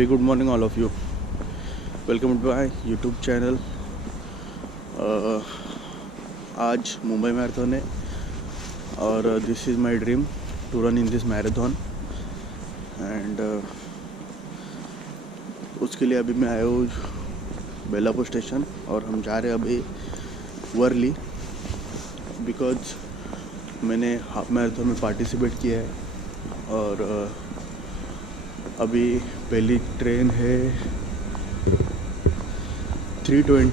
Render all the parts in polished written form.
very good morning all of you. Welcome to my YouTube channel. आज Mumbai marathon है और this is my dream to run in this marathon and उसके लिए अभी मैं आया हूँ बेलापुर स्टेशन और हम जा रहे हैं अभी वर्ली बिकॉज मैंने हाफ मैराथन में पार्टिसिपेट किया है और अभी पहली ट्रेन है 325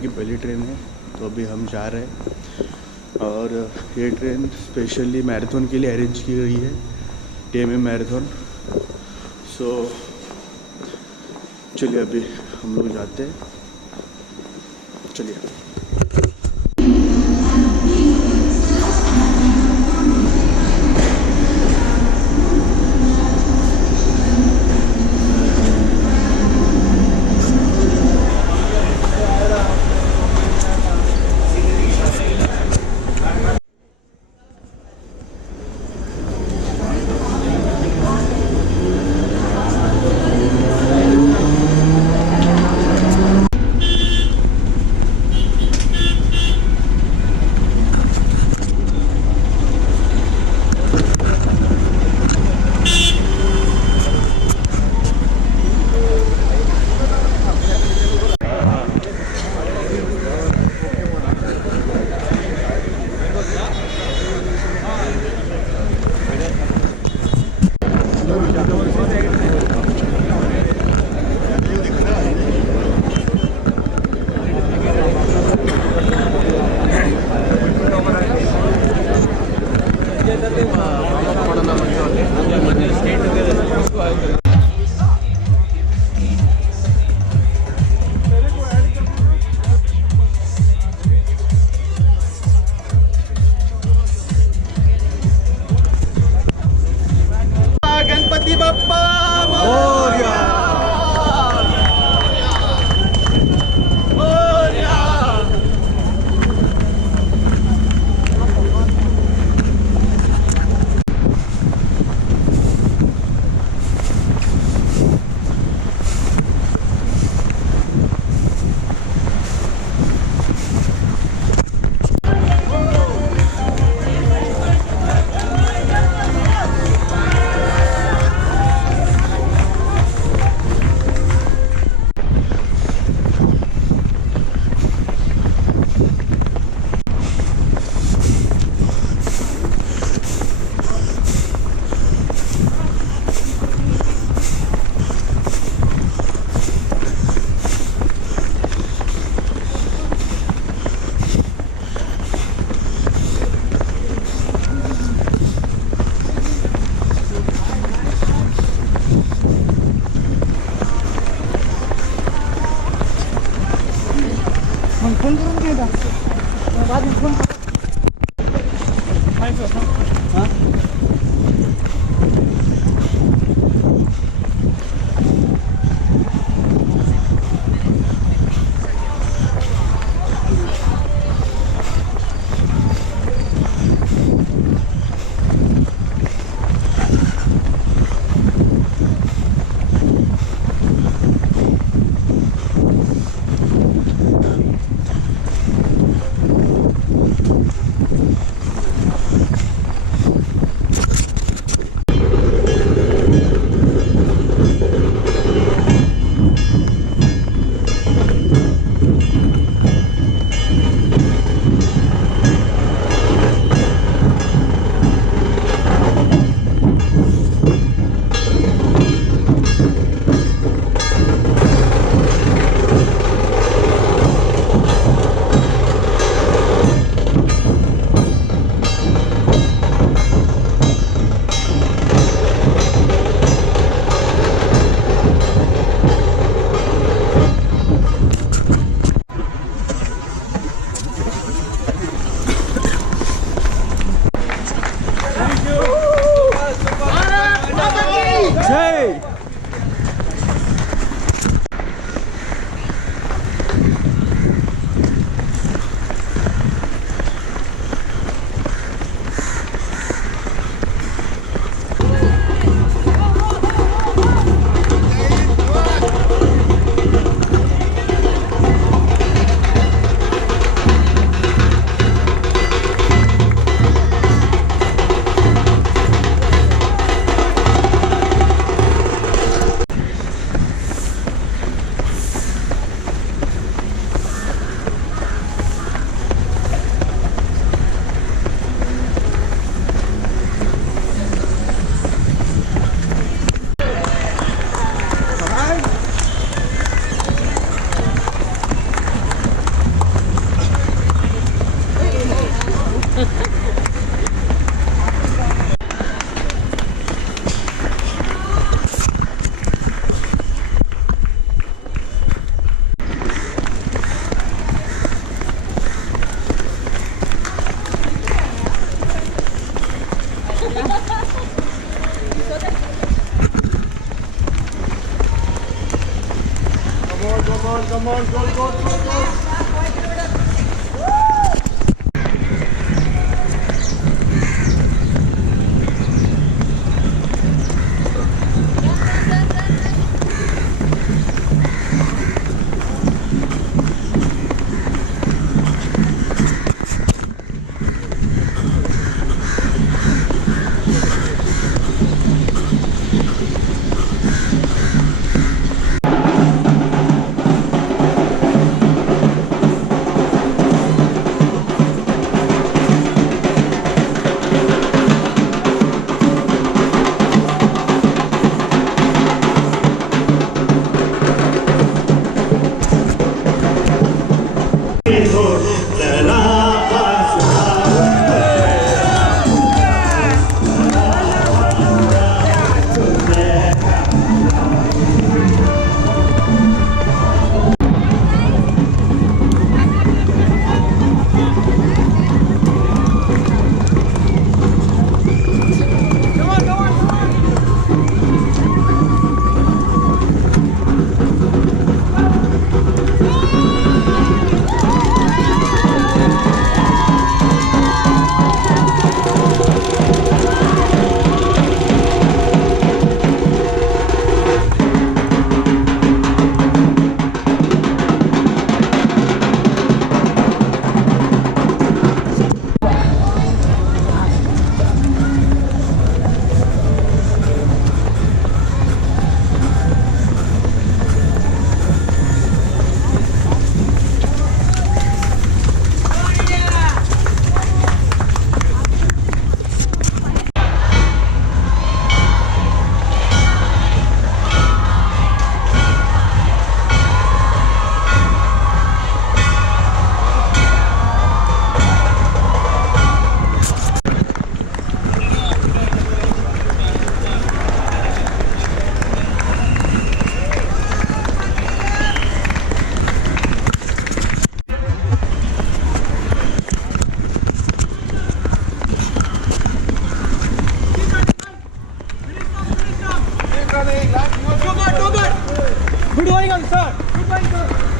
की पहली ट्रेन है। तो अभी हम जा रहे हैं और ये ट्रेन स्पेशली मैराथन के लिए अरेंज की गई है, TMM मैराथन। सो चलिए अभी हम लोग जाते हैं, चलिए। गणपति बप्पा मोरया। फोन करून घे बाद में फोन हाँ Good going on, sir. Good going, sir.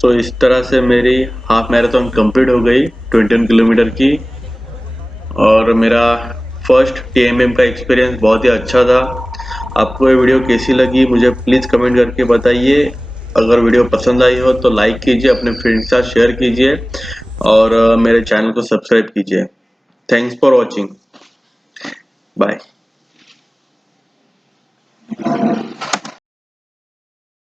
तो इस तरह से मेरी हाफ मैराथन कंप्लीट हो गई 21 किलोमीटर की। और मेरा फर्स्ट टीएमएम का एक्सपीरियंस बहुत ही अच्छा था। आपको ये वीडियो कैसी लगी मुझे प्लीज़ कमेंट करके बताइए। अगर वीडियो पसंद आई हो तो लाइक कीजिए, अपने फ्रेंड्स के साथ शेयर कीजिए और मेरे चैनल को सब्सक्राइब कीजिए। Thanks for watching. बाय।